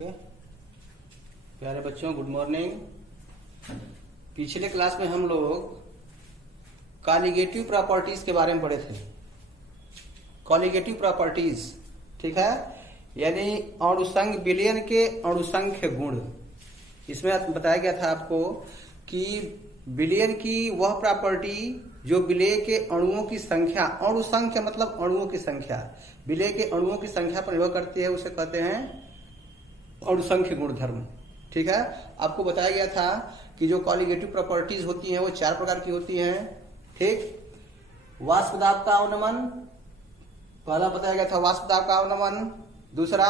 प्यारे बच्चों, good morning. पिछले क्लास में हम लोग कॉलिगेटिव प्रॉपर्टीज के बारे में पढ़े थे। कॉलिगेटिव प्रॉपर्टीज, ठीक है, यानी अणुसंघ विलयन के अणुसंख्य गुण। इसमें बताया गया था आपको कि विलयन की वह प्रॉपर्टी जो विलय के अणुओं की संख्या, अणुसंख्य मतलब अणुओं की संख्या, विलय के अणुओं की संख्या पर निर्भर करती है, उसे कहते हैं अणुसंख्य गुणधर्म। ठीक है, आपको बताया गया था कि जो कॉलिगेटिव प्रॉपर्टीज होती हैं वो 4 प्रकार की होती हैं। ठीक, वाष्प दाब का अवनमन, पहला बताया गया था वाष्प दाब का अवनमन, दूसरा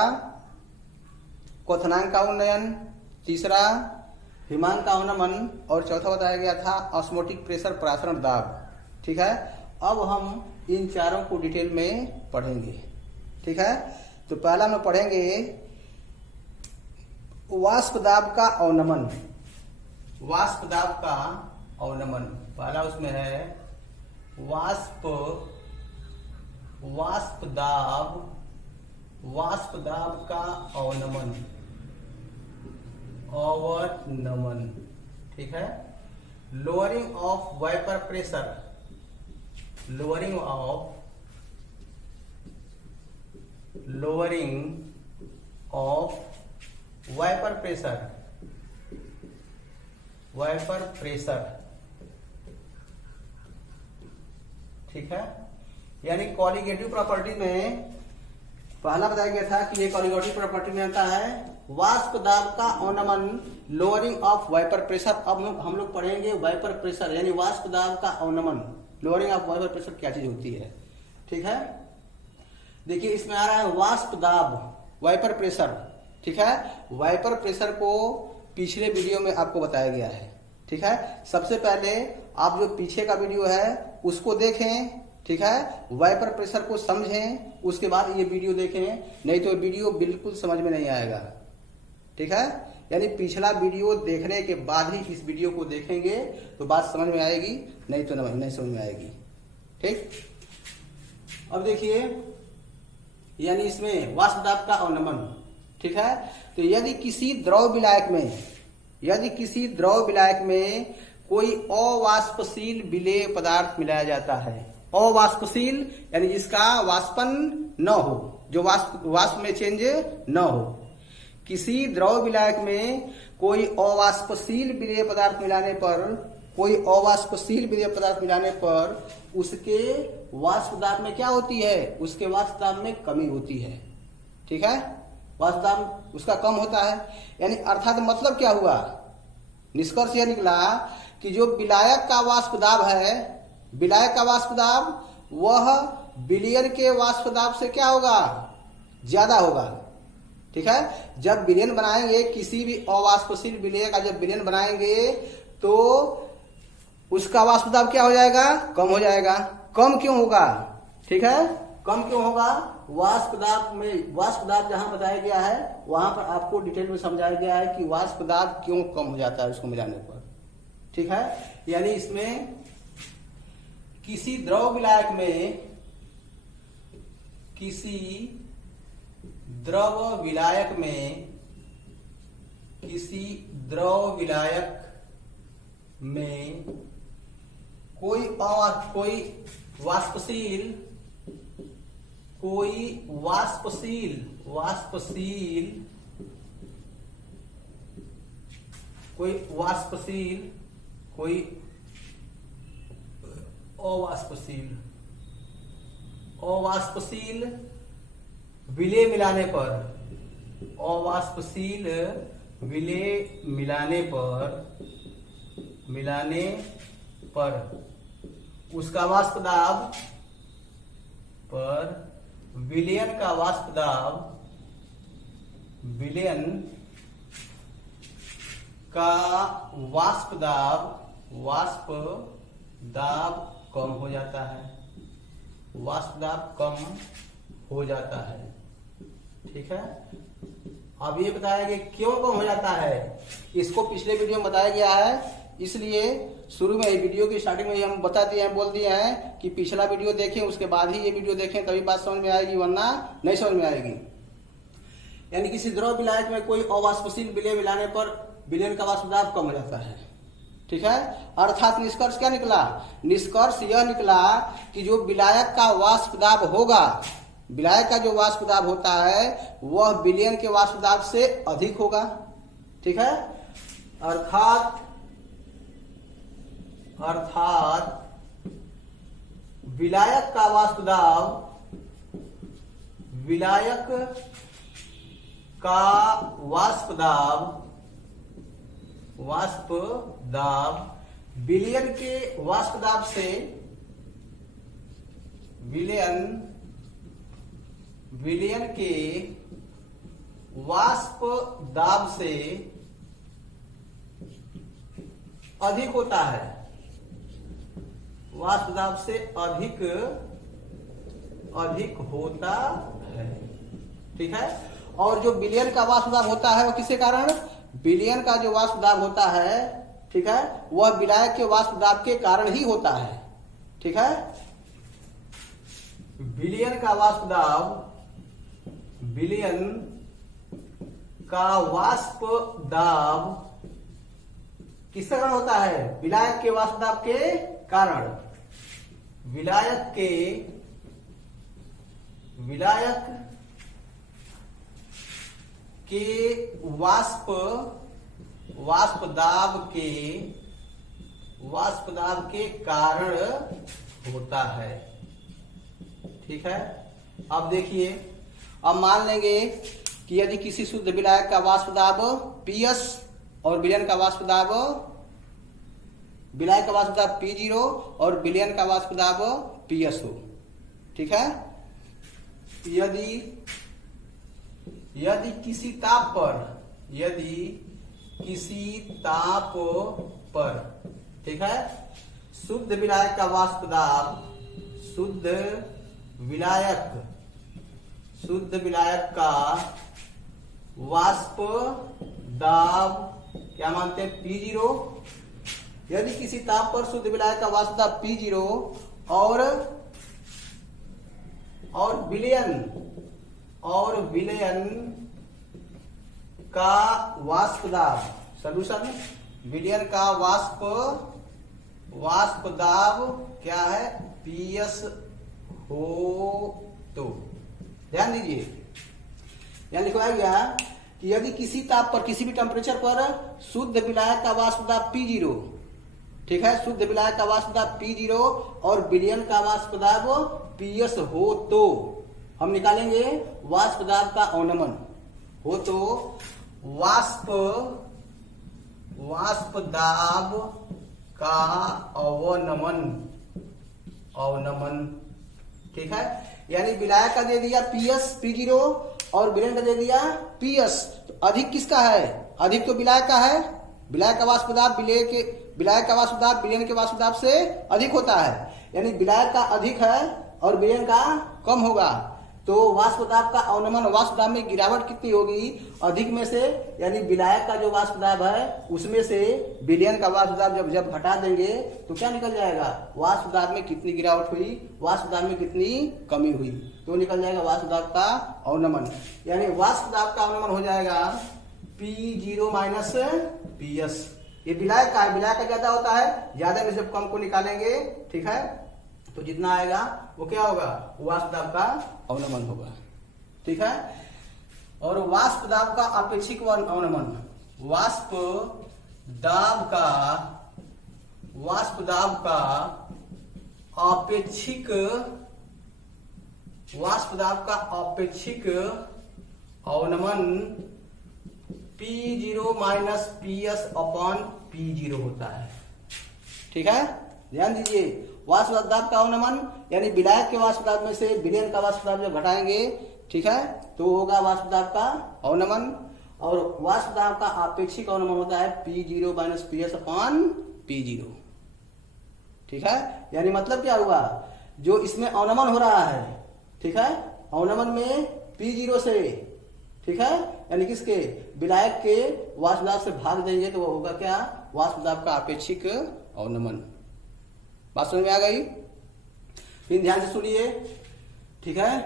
क्वथनांक का उन्नयन, तीसरा हिमांक का अवनमन और चौथा बताया गया था ऑस्मोटिक प्रेशर प्रासरण दाब। ठीक है, अब हम इन चारों को डिटेल में पढ़ेंगे। ठीक है, तो पहला हम पढ़ेंगे वाष्प दाब का अवनमन। वाष्प दाब का अवनमन पहला उसमें है वाष्प दाब का अवनमन। ठीक है, lowering of vapour pressure, lowering of vapour pressure. ठीक है, यानी कॉलिगेटिव प्रॉपर्टी में पहला बताया गया था कि ये कॉलिगेटिव प्रॉपर्टी में आता है वाष्प दाब का अवनमन, लोअरिंग ऑफ वाइपर प्रेशर। अब हम लोग पढ़ेंगे वाइपर प्रेशर, यानी वाष्प दाब का अवनमन, लोअरिंग ऑफ वाइपर प्रेशर क्या चीज होती है। ठीक है, देखिए इसमें आ रहा है वाष्प दाब, वाइपर प्रेशर। ठीक है, वाइपर प्रेशर को पिछले वीडियो में आपको बताया गया है। ठीक है, सबसे पहले आप जो पीछे का वीडियो है उसको देखें। ठीक है, वाइपर प्रेशर को समझें, उसके बाद ये वीडियो देखें, नहीं तो वीडियो बिल्कुल समझ में नहीं आएगा। ठीक है, यानी पिछला वीडियो देखने के बाद ही इस वीडियो को देखेंगे तो बात समझ में आएगी, नहीं तो नहीं समझ में आएगी। ठीक, अब देखिए, यानी इसमें वाष्प दाब का अवनमन। ठीक है, तो यदि किसी द्रव विलायक में कोई अवाष्पशील विलेय पदार्थ मिलाया जाता है, अवाष्पशील यानी जिसका वाष्पन न हो, जो वाष्प में चेंज न हो। किसी द्रव विलायक में कोई अवाष्पशील विलेय पदार्थ मिलाने पर उसके वाष्प दाब में क्या होती है, उसके वाष्प दाब में कमी होती है। ठीक है, वाष्प दाब उसका कम होता है, यानी अर्थात मतलब क्या हुआ, निष्कर्ष यह निकला कि जो विलायक का वाष्प दाब है, विलायक का वाष्प दाब वह विलयन के वाष्प दाब से क्या होगा, ज्यादा होगा। ठीक है, जब विलयन बनाएंगे, किसी भी अवाष्पशील विलेय का जब विलयन बनाएंगे तो उसका वाष्प दाब क्या हो जाएगा, कम हो जाएगा। कम क्यों होगा, ठीक है, कम क्यों होगा, वाष्प दाब जहां बताया गया है वहां पर आपको डिटेल में समझाया गया है कि वाष्प दाब क्यों कम हो जाता है उसको मिलाने पर। ठीक है, यानी इसमें किसी द्रव विलायक में कोई अवाष्पशील विलेय मिलाने पर उसका वाष्प दाब विलयन का वाष्प दाब कम हो जाता है, ठीक है, अब ये बताया कि क्यों कम हो जाता है, इसको पिछले वीडियो में बताया गया है। इसलिए शुरू में वीडियो की स्टार्टिंग में ही हम बता दिए हैं, बोल दिए हैं कि पिछला वीडियो देखें उसके बाद ही ये वीडियो देखें, तभी बात समझ में आएगी, वरना नहीं समझ में आएगी। यानी किसी द्रव विलायक में कोई अवाष्पशील विलय मिलाने पर विलयन का वाष्प दाब कम हो जाता है। ठीक है, अर्थात निष्कर्ष क्या निकला? निष्कर्ष यह निकला कि जो विलायक का वाष्प दाब होगा, विलायक का जो वाष्प दाब होता है वह विलयन के वाष्प दाब से अधिक होगा। ठीक है, अर्थात विलायक का वाष्प दाब, विलायक का वाष्प दाब विलयन के वाष्प दाब से, विलयन के वाष्प दाब से अधिक होता है, वाष्प दाब से अधिक होता है। ठीक है, और जो विलयन का वाष्प दाब होता है वो किसके कारण? विलयन का जो वाष्प दाब होता है, ठीक है, वह विलायक के वाष्प दाब के कारण ही होता है। ठीक है, विलयन का वाष्प दाब, विलयन का वाष्प दाब किसके कारण होता है? विलायक के वाष्प दाब के कारण। विलायक के वाष्प दाब के कारण होता है। ठीक है, अब देखिए, अब मान लेंगे कि यदि किसी शुद्ध विलायक का वाष्प दाब PS और विलयन का वाष्प दाब, विलायक का वाष्प दाब P0 और विलयन का वाष्प दाब PS हो। ठीक है, यदि किसी ताप पर, ठीक है, शुद्ध विलायक का वाष्प दाब, शुद्ध विलायक का वाष्प दाब क्या मानते हैं? P0। यदि किसी ताप पर शुद्ध विलायक का वाष्प दाब P0 और विलयन का वाष्प दाब, सॉल्यूशन, विलयन का वाष्प दाब क्या है? PS हो तो ध्यान दीजिए, यहां लिखवाया गया कि यदि किसी ताप पर, किसी भी टेम्परेचर पर शुद्ध विलायक का वाष्प दाब P0, ठीक है, शुद्ध विलायक का वाष्प दाब P0 और विलयन का वाष्प दाब PS हो तो हम निकालेंगे वाष्प दाब का अवनमन। हो तो वाष्प दाब का अवनमन। ठीक है, यानी विलायक का दे दिया P0 और विलयन का दे दिया PS, तो अधिक किसका है? अधिक तो विलायक का है। विलायक का वाष्प दाब विलायक का वाष्प दाब विलयन के वाष्प दाब से अधिक होता है, यानी विलायक का अधिक है और विलयन का कम होगा। तो वाष्प दाब का अवनमन, वाष्प दाब में गिरावट कितनी होगी? अधिक में से, यानी विलायक का जो वाष्प दाब है उसमें से विलयन का वाष्प दाब जब घटा देंगे तो क्या निकल जाएगा? वाष्प दाब में कितनी गिरावट हुई, वाष्प दाब में कितनी कमी हुई, तो निकल जाएगा वाष्प दाब का अवनमन। यानी वाष्प दाब का अवनमन हो जाएगा P0 माइनस PS। ये विलायक का है, विलायक का ज्यादा होता है, ज्यादा में से कम को निकालेंगे। ठीक है, तो जितना आएगा वो क्या होगा? वाष्प दाब का अवनमन होगा। ठीक है, और वाष्प दाब का अपेक्षिक अवनमन, वाष्प दाब का अपेक्षिक अवनमन P0 minus PS upon P0 होता है। ठीक है, ध्यान दीजिए, वाष्प दाब का अवनमन यानी विलायक के वाष्प दाब में से विलयन का वाष्प दाब जब घटाएंगे, ठीक है, तो होगा वाष्प दाब का अवनमन। और वाष्प दाब का आपेक्षिक अवनमन होता है P0 minus PS upon P0। ठीक है, यानी मतलब क्या हुआ? जो इसमें अवनमन हो रहा है, ठीक है, अवनमन में P0 से, ठीक है, यानी किसके? विलायक के वाष्प दाब से भाग देंगे तो वो होगा क्या? वाष्प दाब का अपेक्षिक अवनमन। बात समझ में आ गई? फिर ध्यान से सुनिए। ठीक है,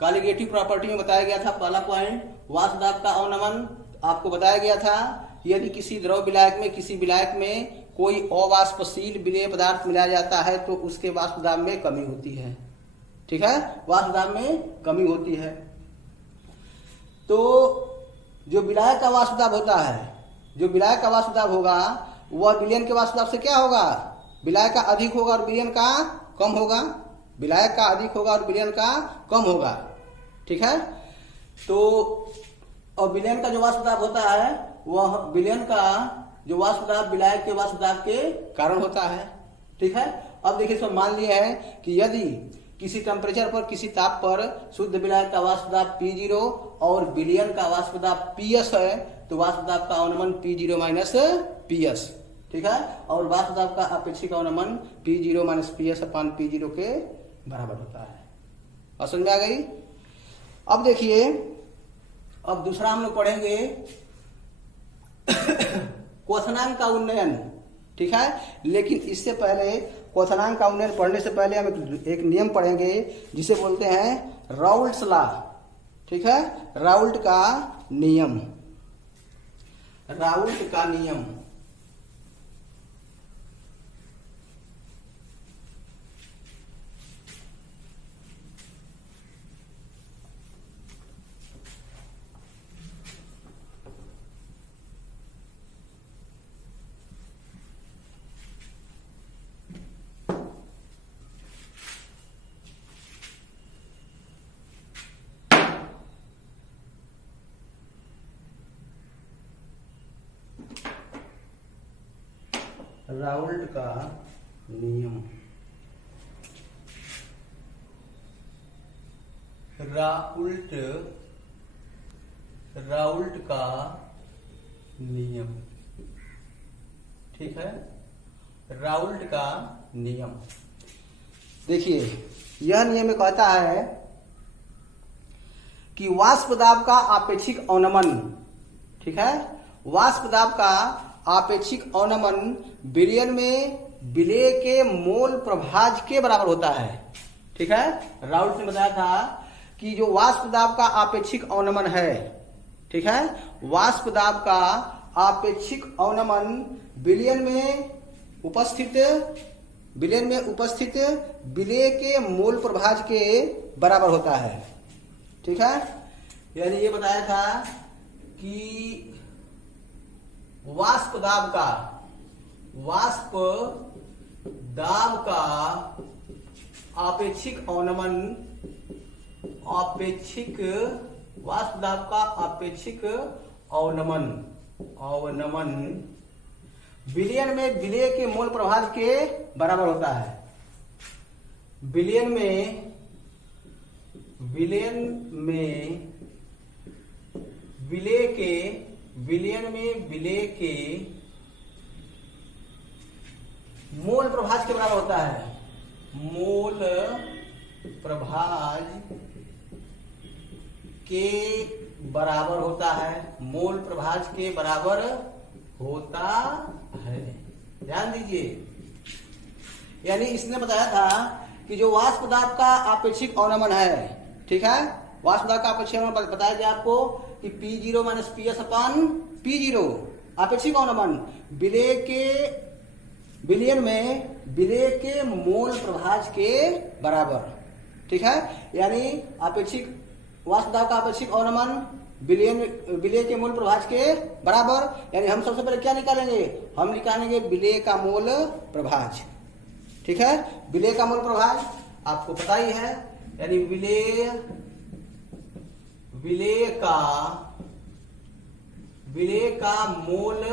कॉलिगेटिव प्रॉपर्टी में बताया गया था पहला पॉइंट, वाष्प दाब का अवनमन आपको बताया गया था। यदि किसी द्रव विलायक में किसी विलायक में कोई अवाष्पशील विलेय पदार्थ मिलाया जाता है तो उसके वाष्प दाब में कमी होती है। ठीक है, वाष्प दाब में कमी होती है। तो जो विलायक का वाष्प दाब होता है, जो विलायक का वाष्प दाब होगा वह विलयन के वाष्प दाब से क्या होगा, विलायक का अधिक होगा और विलयन का कम होगा। विलायक का अधिक होगा और विलयन का कम होगा। ठीक है, तो और विलयन का जो वाष्प दाब होता है वह विलयन का जो वाष्प दाब विलायक के वाष्प दाब के कारण होता है। ठीक है, अब देखिए इसमें मान लिया है कि यदि किसी टेम्परेचर पर किसी ताप पर शुद्ध विलायक का वाष्प दाब P0 और विलयन का वाष्प दाब PS है तो वाष्प दाब का अवनमन P0 माइनस PS। ठीक है, और वाष्प दाब का अपेक्षिक अवनमन P0 माइनस PS अपान P0 के बराबर होता है। और समझ में आ गई। अब देखिए, अब दूसरा हम लोग पढ़ेंगे क्वथनांक का उन्नयन। ठीक है, लेकिन इससे पहले क्वथनांक का उन्नयन पढ़ने से पहले हम एक नियम पढ़ेंगे जिसे बोलते हैं राउल्ट्स लॉ। ठीक है, राउल्ट का नियम, राउल्ट का नियम। राउल्ट का नियम, राउल्ट का नियम। ठीक है, राउल्ट का नियम। देखिए यह नियम कहता है कि वाष्प दाब का आपेक्षिक अवनमन, ठीक है, वाष्प दाब का आपेक्षिक अवनमन विलयन में विलेय के मोल प्रभाज के बराबर होता है। ठीक है, राउल्ट ने बताया था कि जो वाष्प दाब का आपेक्षिक अवनमन है, ठीक है, वाष्प दाब का आपेक्षिक अवनमन विलयन में उपस्थित विलेय के मोल प्रभाज के बराबर होता है। ठीक है, यानी ये बताया था कि वाष्प दाब का आपेक्षिक अवनमन, वाष्प दाब का आपेक्षिक अवनमन विलयन में विलेय के मोल प्रभाज के बराबर होता है। विलयन में विलेय के मोल प्रभाज के बराबर होता है। मोल प्रभाज के बराबर होता है, मोल प्रभाज के बराबर होता है। ध्यान दीजिए, यानी इसने बताया था कि जो वाष्प दाब का आपेक्षिक अवनमन है, ठीक है, वाष्प दाब का आपेक्षिक अवनमन बताया गया आपको कि P0 माइनस PS अपान P0 आपेक्षिक अवनमन विलयन में विलेय के मोल प्रभाज के बराबर। ठीक है, यानी आपेक्षिक वाष्प दाब का आपेक्षिक अवनमन विलेय के मोल प्रभाज के बराबर, यानी हम सबसे पहले क्या निकालेंगे, हम निकालेंगे विलेय का मोल प्रभाज। ठीक है, विलेय का मोल प्रभाज आपको पता ही है, यानी विलेय का मोल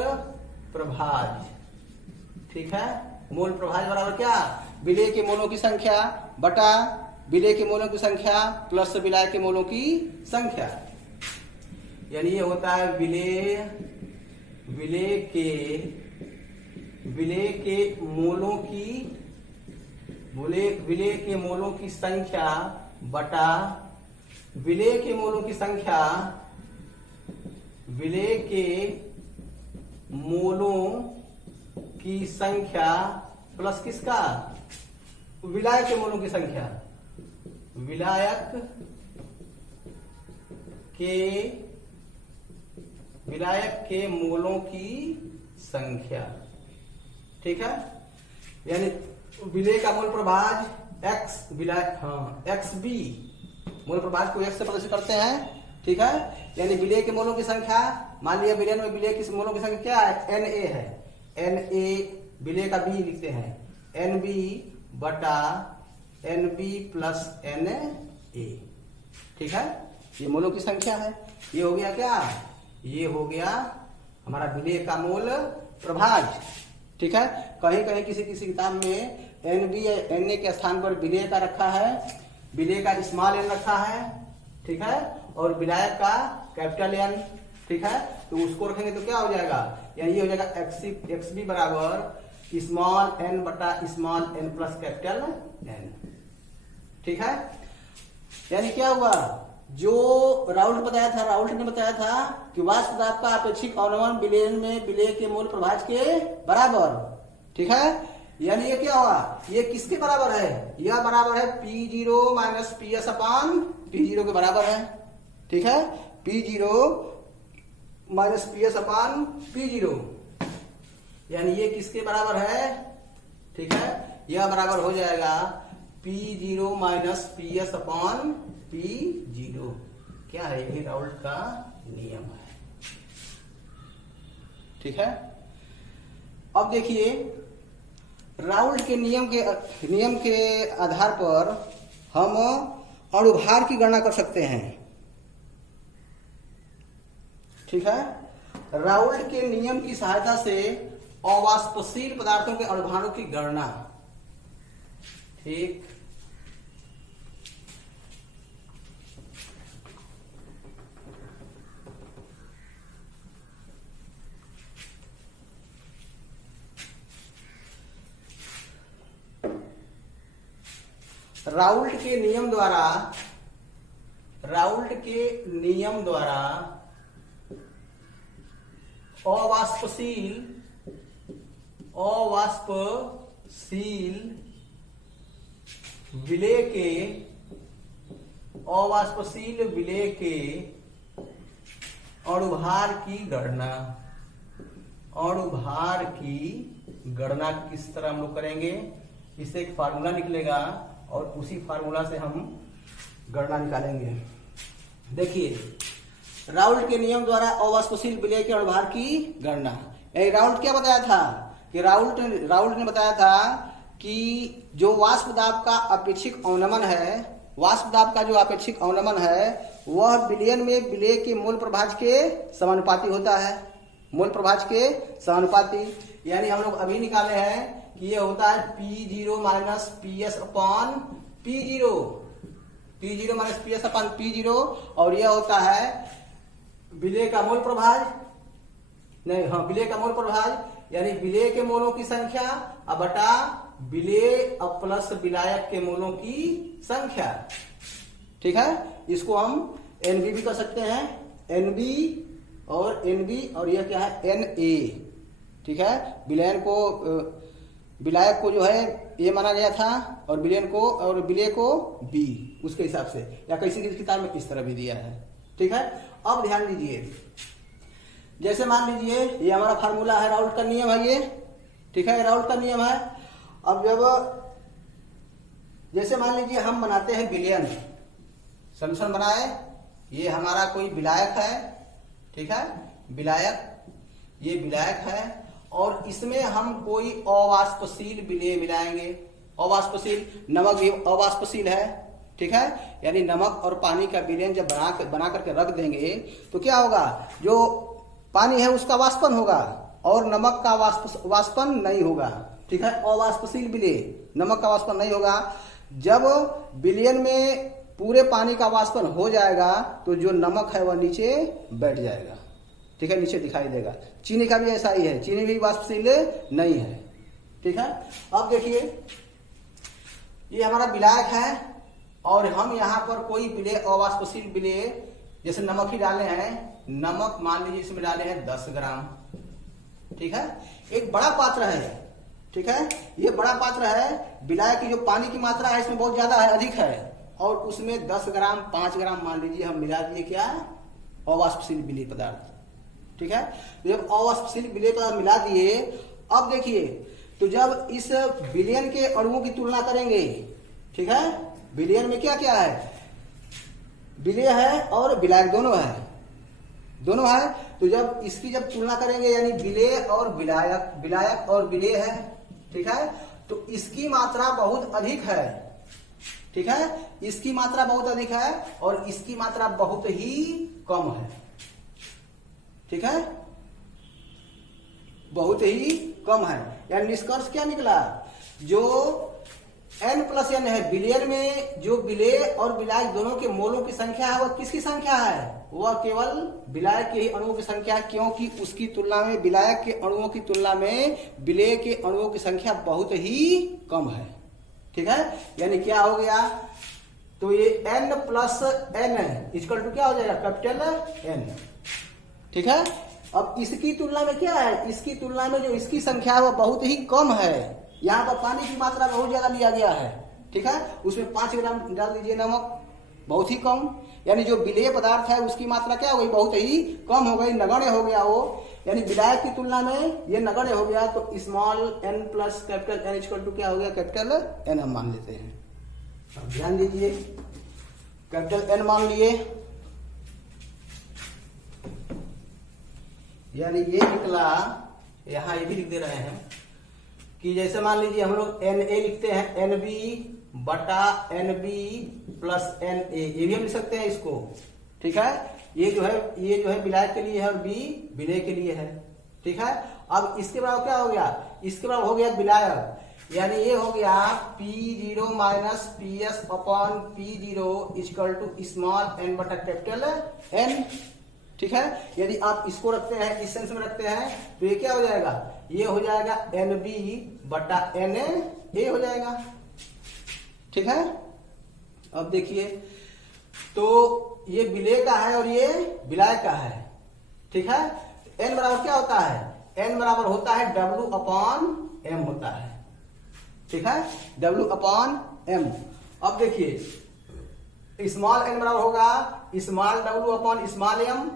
प्रभाज। ठीक है, मोल प्रभाज बराबर क्या, विलेय के मोलों की संख्या बटा विलेय के मोलों की संख्या प्लस विलायक के मोलों की संख्या, यानी ये होता है विलेय के मोलों की संख्या बटा विलेय के मोलों की संख्या प्लस किसका, विलायक के मोलों की संख्या, विलायक के मोलों की संख्या। ठीक है, यानी विलेय का मूल प्रभाज एक्स बी, मूल प्रभाज को एक्स से प्रदर्शित करते हैं। ठीक है, यानी विलेय के मोलों की संख्या, मान लिया विलेय में विलेय की मोलों की संख्या क्या है, Na है, Na विलेय का बी लिखते हैं, Nb बटा Nb प्लस Na। ठीक है, ये मोलों की संख्या है। ये हो गया क्या, ये हो गया हमारा विलेय का मोल प्रभाज। ठीक है, कहीं कहीं किसी किसी किताब में Nb या Na के स्थान पर विलेय का रखा है, विलेय का स्मॉल n रखा है। ठीक है, और विलायक का कैपिटल N। ठीक है, तो उसको रखेंगे तो क्या हो जाएगा, यानी ये हो जाएगा एक्स बी बराबर स्मॉल n बटा small n plus capital N। ठीक है, यानी क्या हुआ, जो राउल्ट ने बताया था कि वाष्प दाब का अपेक्षित अवनमन विलयन में विलेय के मूल प्रभाज के बराबर। ठीक है, यानी ये क्या हुआ, ये किसके बराबर है, यह बराबर है P0 माइनस PS अपान P0 के बराबर है। ठीक है, P0 माइनस PS अपान P0, यानी ये किसके बराबर है। ठीक है, यह बराबर हो जाएगा P0 माइनस PS अपान P0। क्या है, यही राउल्ट का नियम है। ठीक है, अब देखिए राउल्ट के नियम के आधार पर हम अणुभार की गणना कर सकते हैं। ठीक है, राउल्ट के नियम की सहायता से अवाष्पशील पदार्थों के अणुभारों की गणना। ठीक, राउल्ट के नियम द्वारा अवाष्पशील विलेय के अणुभार की गणना किस तरह हम लोग करेंगे, इसे एक फार्मूला निकलेगा और उसी फार्मूला से हम गणना निकालेंगे। देखिए, राउल्ट के नियम द्वारा अवाष्पशील विलेय के अणुभार की गणना। राउल्ट क्या बताया था कि राउल्ट ने बताया था कि जो वाष्प दाब का अपेक्षित अवनमन है, वह विलयन में विलेय के मूल प्रभाज के समानुपाती होता है। मूल प्रभाज के समानुपाती, यानी हम लोग अभी निकाले हैं कि ये होता है P0 माइनस PS अपान P0, P0 माइनस PS अपान P0, और यह होता है विलेय का मूल प्रभाज, विलेय का मूल प्रभाज, यानी विलेय के मोलों की संख्या बटा विलेय प्लस विलायक के मोलों की संख्या। ठीक है, इसको हम Nb भी कर सकते हैं, Nb और यह क्या है Na। ठीक है, विलायक को जो है ए माना गया था और विलेय को बी, उसके हिसाब से, या किसी की किताब में इस तरह भी दिया है। ठीक है, अब ध्यान दीजिए, जैसे मान लीजिए ये हमारा फार्मूला है, राउल्ट का नियम है ये। ठीक है, राउल्ट का नियम है। अब जैसे मान लीजिए हम बनाते हैं विलयन, सॉल्यूशन बनाए, ये हमारा कोई विलायक है। ठीक है, ये विलायक है और इसमें हम कोई अवाष्पशील विलेय मिलाएंगे। अवाष्पशील, नमक भी अवाष्पशील है। ठीक है, यानी नमक और पानी का विलयन जब बना करके रख देंगे तो क्या होगा, जो पानी है उसका वाष्पन होगा और नमक का वाष्पन नहीं होगा। ठीक है, अवाष्पशील विलेय, नमक का वाष्पन नहीं होगा। जब विलयन में पूरे पानी का वाष्पन हो जाएगा तो जो नमक है वह नीचे बैठ जाएगा। ठीक है, नीचे दिखाई देगा। चीनी का भी ऐसा ही है, चीनी भी वाष्पशील नहीं है। ठीक है, अब देखिए ये हमारा विलायक है और हम यहाँ पर कोई विलेय, अवाष्पशील विलेय, जैसे नमक ही डाले हैं, नमक मान लीजिए इसमें डाले हैं 10 ग्राम। ठीक है, एक बड़ा पात्र है। ठीक है, ये बड़ा पात्र है, विलायक की जो पानी की मात्रा है इसमें बहुत ज्यादा है, अधिक है, और उसमें 10 ग्राम 5 ग्राम मान लीजिए हम मिला दिए क्या, अवाष्पशील विलेय पदार्थ। ठीक है, तो जब अवाष्पशील विलेय पदार्थ मिला दिए, अब देखिए तो जब इस विलयन के अणुओं की तुलना करेंगे, ठीक है, विलयन में क्या क्या है, विलेय है और विलायक दोनों है, दोनों है। तो जब इसकी जब तुलना करेंगे यानी विलेय और विलायक, विलायक और विलेय है, ठीक है, तो इसकी मात्रा बहुत अधिक है। ठीक है, इसकी मात्रा बहुत अधिक है और इसकी मात्रा बहुत ही कम है। ठीक है, बहुत ही कम है। यानी निष्कर्ष क्या निकला, जो n+n है विलयन में, जो विलेय और विलायक दोनों के मोलों की संख्या है वह किसकी संख्या है, वह केवल विलायक के ही अणुओं की संख्या है, क्योंकि उसकी तुलना में, विलायक के अणुओं की तुलना में विलेय के अणुओं की संख्या बहुत ही कम है। ठीक है, यानी क्या हो गया, तो ये n+n इक्वल टू क्या हो जाएगा, कैपिटल N। ठीक है, अब इसकी तुलना में क्या है, इसकी तुलना में जो इसकी संख्या है वह बहुत ही कम है। यहाँ पर पानी की मात्रा बहुत ज्यादा लिया गया है। ठीक है, उसमें 5 ग्राम डाल दीजिए नमक, बहुत ही कम। यानी जो विलेय पदार्थ है उसकी मात्रा क्या हो गई, बहुत ही कम हो गई, नगण्य हो गया वो। यानी विलायक की तुलना में ये नगण्य हो गया, तो small n plus capital N equal to क्या हो गया, कैपिटल N हम मान लेते हैं। अब ध्यान दीजिए, कैपिटल N मान लिए, यानी ये निकला, यहां ये भी लिख दे रहे हैं कि जैसे मान लीजिए हम लोग Na लिखते हैं Nb बटा Nb प्लस Na, ये भी हम लिख सकते हैं इसको। ठीक है, ये जो है विलायक के लिए है और बी विलेय के लिए है। ठीक है, अब इसके बराबर क्या हो गया, इसके बराबर हो गया विलायक, यानी ये हो गया P0 minus PS upon P0 equal to small n बटा कैपिटल N। ठीक है, यदि आप इसको रखते हैं, इस सेंस में रखते हैं, तो ये क्या हो जाएगा, ये हो जाएगा Nb बटा Na हो जाएगा। ठीक है, अब देखिए तो ये विलेय का है और ये विलायक का है। ठीक है, n बराबर क्या होता है, n बराबर होता है W अपॉन M होता है। ठीक है, W अपॉन M। अब देखिए स्मॉल n बराबर होगा small W upon small M।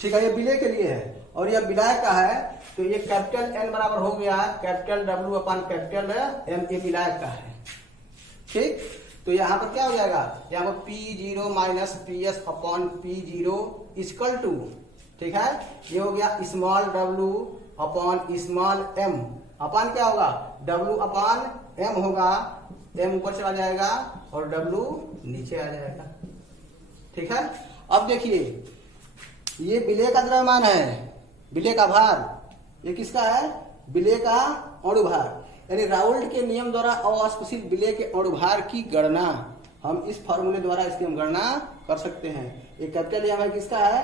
ठीक है, ये विलेय के लिए है और यह विलायक का है, तो ये कैपिटल N बराबर हो गया capital W upon capital M, ये विलायक का है। ठीक, तो यहाँ पर क्या हो जाएगा, यहाँ पर P0 minus PS upon P0 equal to, ठीक है, ये हो गया small W upon small M upon क्या होगा, W अपॉन M होगा, M ऊपर चला जाएगा और W नीचे आ जाएगा। ठीक है, अब देखिए ये विलेय का द्रव्यमान है, विलेय का भार, ये किसका है, विलेय का अणुभार। यानी राउल्ट के नियम द्वारा अवाष्पशील विलेय के अणुभार की गणना हम इस फॉर्मूले द्वारा इसकी हम गणना कर सकते हैं। ये कैपिटल M है किसका है,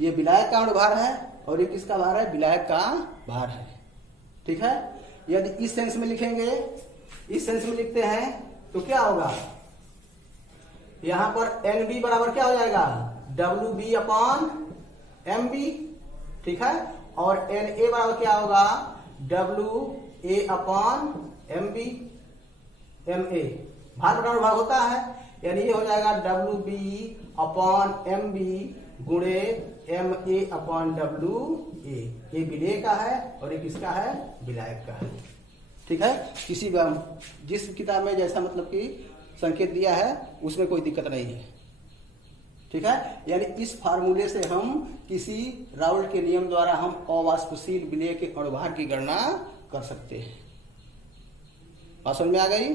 ये विलायक का अणुभार है और ये किसका भार है, विलायक का भार है। ठीक है, यदि इस सेंस में लिखेंगे, इस सेंस में लिखते हैं तो क्या होगा, यहां पर Nb बराबर क्या हो जाएगा, WB अपॉन MB। ठीक है, और Na बराबर क्या होगा, WA अपॉन MB, MA भार बटा भाग होता है, यानी ये हो जाएगा WB अपॉन MB गुणे MA अपॉन WA। ये विलेय का है और ये किसका है, विलायक का है। ठीक है, किसी जिस किताब में जैसा मतलब कि संकेत दिया है उसमें कोई दिक्कत नहीं है। ठीक है, यानी इस फार्मूले से हम किसी राउल्ट के नियम द्वारा हम अवाष्पशील विलेय के अणुभार की गणना कर सकते हैं। बात समझ में आ गई।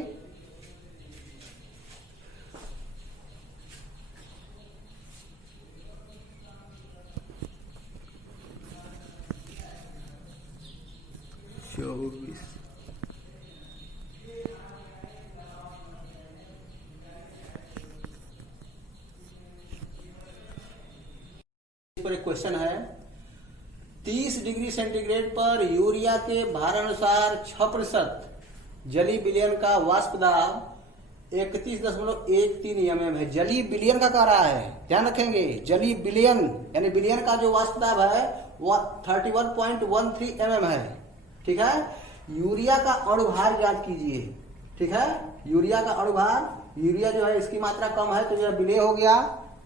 पर एक क्वेश्चन है, 30 डिग्री सेंटीग्रेड पर यूरिया के भारानुसार 6% जलीय विलयन का वाष्प दाब 31.13 mm है। जलीय विलयन का कह रहा है, ध्यान रखेंगे, जलीय विलयन यानी विलयन का जो वाष्प दाब है वह 31.13 mm है। ठीक है, यूरिया का अणुभार ज्ञात कीजिए। ठीक है, यूरिया का अणुभार, यूरिया जो है इसकी मात्रा कम है तो यह विलेय हो गया।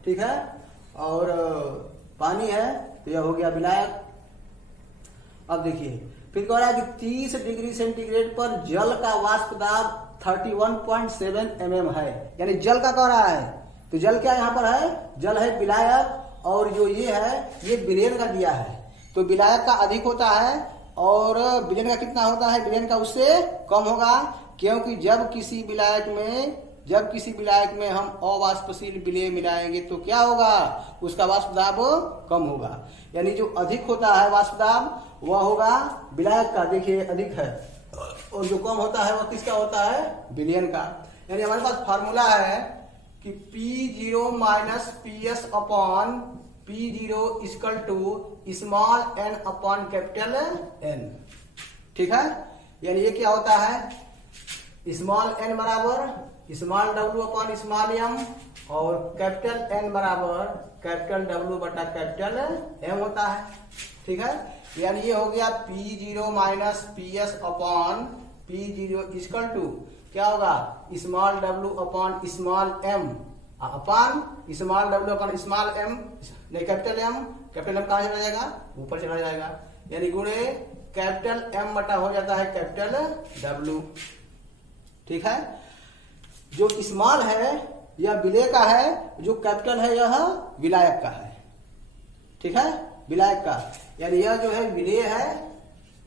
ठीक है, और पानी है तो यह हो गया विलायक। अब देखिए फिर कह रहा है कि 30 डिग्री सेंटीग्रेड पर जल का वाष्प दाब 31.7 mm है, यानी जल का कह रहा है। तो जल क्या यहाँ पर है, जल है विलायक, और जो ये है ये विलयन का दिया है। तो विलायक का अधिक होता है और विलयन का कितना होता है, विलयन का उससे कम होगा, क्योंकि जब किसी विलायक में हम अवाष्पशील विलेय मिलाएंगे तो क्या होगा, उसका वाष्प दाब कम होगा। यानी जो अधिक होता है वाष्प दाब वह होगा विलायक का, देखिए अधिक है, और जो कम होता है वह किसका होता है, विलयन का। यानी हमारे पास फार्मूला है कि P0 minus PS upon P0 equal to small n upon capital N। ठीक है, यानी ये क्या होता है, स्मॉल n बराबर small w upon small m और कैपिटल N बराबर कैपिटल W बटा कैपिटल M होता है। ठीक है, यानी ये हो गया P0 minus PS upon P0 equal to क्या होगा, small w upon small m upon small w upon small m, नहीं कैपिटल M कहाँ चला जाएगा, ऊपर चला जाएगा, यानी गुणे कैपिटल M बटा हो जाता है कैपिटल W। ठीक है, जो स्मॉल है यह विलेय का है, जो कैपिटल है यह विलायक का है। ठीक है, विलायक का, यानी यह जो है विलेय है,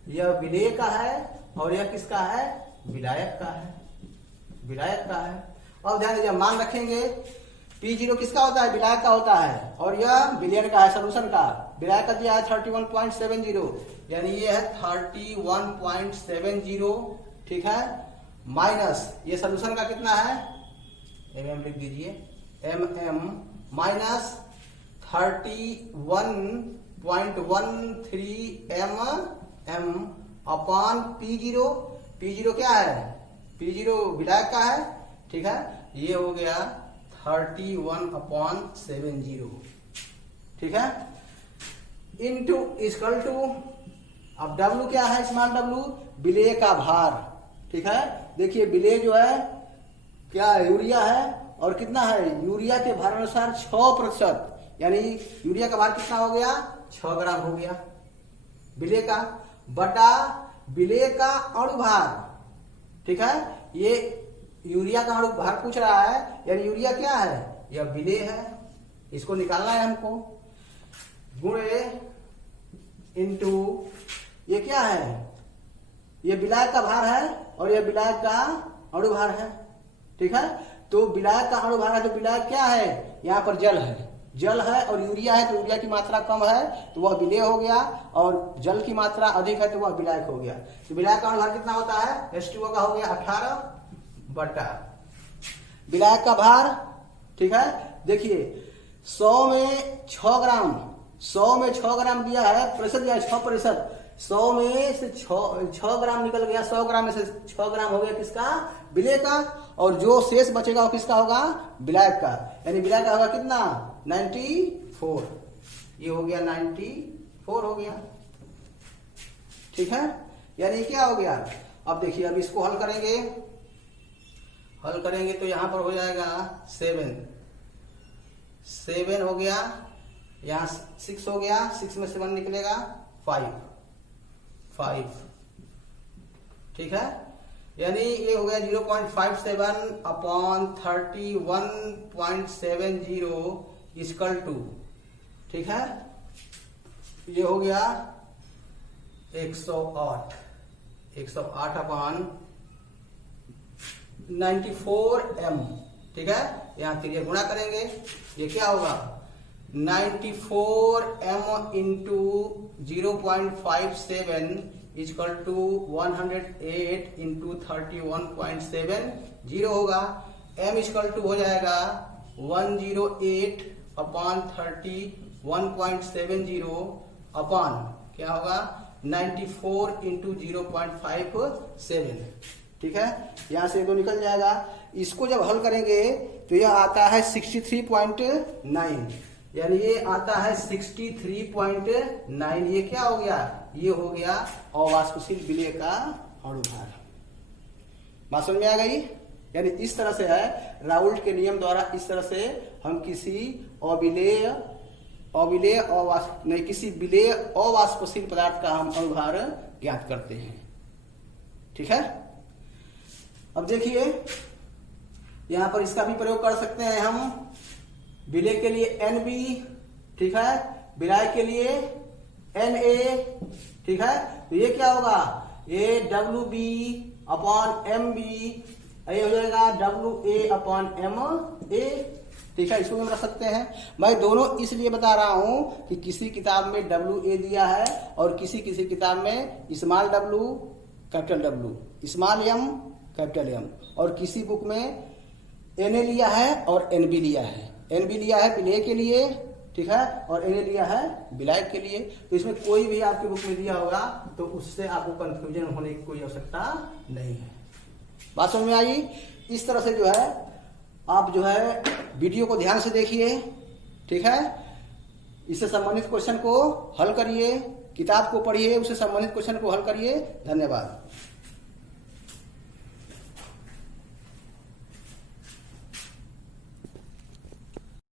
यह विलेय का है, और यह किसका है, विलायक का है, विलायक का है। अब ध्यान दीजिए, मान रखेंगे P0 किसका होता है, विलायक का होता है, और यह विलयन का है, सोल्यूशन का। विलायक का दिया है 31.70, यानी ये है 31.70। ठीक है, माइनस ये सोल्यूशन का कितना है, mm लिख दीजिए, mm minus 31.13 mm upon P0 क्या है, P0 विलायक का है। ठीक है, ये हो गया 31/70। ठीक है, इनटू इक्वल टू, अब W क्या है, स्मॉल w विलेय का भार। ठीक है, देखिए विलेय जो है क्या यूरिया है, और कितना है, यूरिया के भार अनुसार 6%, यानी यूरिया का भार कितना हो गया, 6 ग्राम हो गया विलेय का, बटा विलेय का अणु भार। ठीक है, ये यूरिया का अणु भार पूछ रहा है, यानी यूरिया क्या है, यह विलेय है, इसको निकालना है हमको, गुणे इनटू ये क्या है, ये विलायक का भार है और यह विलायक का अणु भार है। ठीक है, तो विलायक का अणु भार है, तो विलायक क्या है, यहाँ पर जल है और यूरिया है, तो यूरिया की मात्रा कम है तो वह विलेय हो गया, और जल की मात्रा अधिक है तो वह विलायक हो गया। तो विलायक का अणु भार कितना होता है, H2O का हो गया 18 बटा विलायक का भार। ठीक है, देखिए 100 में 6 ग्राम दिया है, प्रतिशत दिया है 6%, 100 में से 6 ग्राम निकल गया, 100 ग्राम में से 6 ग्राम हो गया किसका, विलेय का, और जो शेष बचेगा वो किसका होगा, विलायक का, यानी विलायक का होगा कितना, 94, ये हो गया 94 हो गया। ठीक है, यानी क्या हो गया, अब देखिए अब इसको हल करेंगे तो यहां पर हो जाएगा 7 हो गया, यहाँ 6 हो गया, 6 में 7 निकलेगा 5। ठीक है, यानी ये हो गया 0.57 अपॉन 31.70 इक्वल टू, ठीक है, ये हो गया 108 अपॉन 94 m। ठीक है, यहाँ तिरिया गुणा करेंगे, ये क्या होगा 94 m into 0.57 equal to 108 into 31.70 होगा। m इक्वल टू हो जाएगा 108 अपॉन 31.70 अपॉन क्या होगा 94 इंटू 0.57। ठीक है, यहां से दो निकल जाएगा। इसको जब हल करेंगे तो यह आता है 63.9, यानी ये आता है 63.9। ये क्या हो गया, ये हो गया अवाष्पशील विलेय का अणुभार। बात समझ में आ गई। यानी इस तरह से है, राउल्ट के नियम द्वारा इस तरह से हम किसी किसी विलेय अवाष्पशील पदार्थ का हम अनुभार ज्ञात करते हैं। ठीक है, अब देखिए यहां पर इसका भी प्रयोग कर सकते हैं हम। विलेय के लिए NB, ठीक है, विलायक के लिए Na, ठीक है, तो ये क्या होगा, ये WB अपॉन MB, ये हो जाएगा WA/MA, ठीक है, इसको हम रख सकते हैं। मैं दोनों इसलिए बता रहा हूं कि किसी किताब में WA दिया है और किसी किताब में small w capital W, small m capital M, और किसी बुक में Na लिया है और NB लिया है। NB लिया है विलेय के लिए, ठीक है, और Na लिया है विलायक के लिए। तो इसमें कोई भी आपकी बुक में दिया होगा तो उससे आपको कंफ्यूजन होने की कोई आवश्यकता नहीं है। बात समझ में आई? इस तरह से जो है आप जो है वीडियो को ध्यान से देखिए, ठीक है, इससे संबंधित क्वेश्चन को हल करिए, किताब को पढ़िए, उससे संबंधित क्वेश्चन को हल करिए। धन्यवाद।